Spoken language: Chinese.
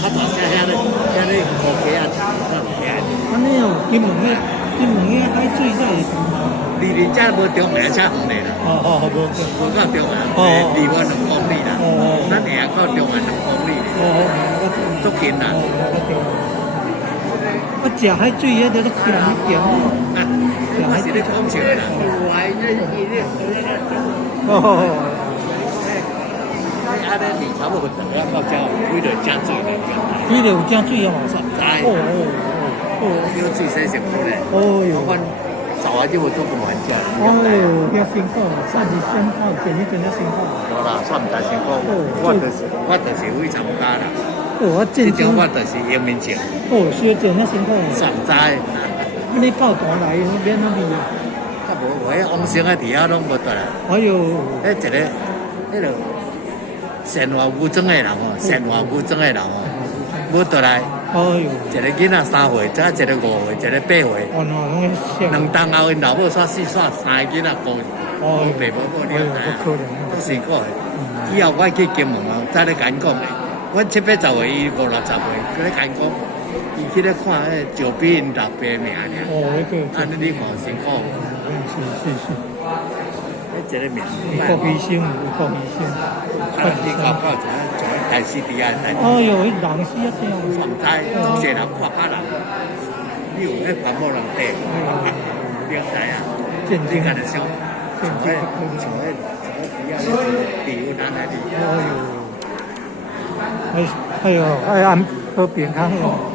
较大声遐咧乌鸡啊，安尼哦，金门个海水才会离恁遮无中央车远嘞啦，无到中央，离我2公里啦，咱下到中央2公里，足近啦。我食海水迄个都咸咸啊，我是咧讲笑啦。哦。安尼你差不多等下到遮有几条正水来讲，几条有正水啊嘛？知有水洗成好咧。哦哟。早啊就有做不完家。哦哟，遐辛苦，算是辛苦，真哩真哩辛苦。无啦，算唔大辛苦。我就是会参加啦。我真这种我就是英明情。小真哩辛苦。算知。你到大来免那味啊？较无，迄往生的底下拢无得啦。哎哟，迄个善化武装的人哦，善化武装的人哦，无得来。哎哟，一个囡仔3岁，再一个5岁，一个8岁。2冬后因老母煞4煞3个囡仔无爸无母了解，都辛苦的。以后我去金门哦，再咧甲因讲，阮7、8、10岁，伊5、6、10岁，佢咧甲因讲，伊去咧看迄石碑因老爸名尔。安尼你看辛苦。是。一个名。国医生，国医生。你搞像台西迪啊，哦哟，迄人死啊掉。上台，这些人看怕人，你有迄环保人地，了解啊？你干得少？像迄比如哪里？哎呦，安和平较好。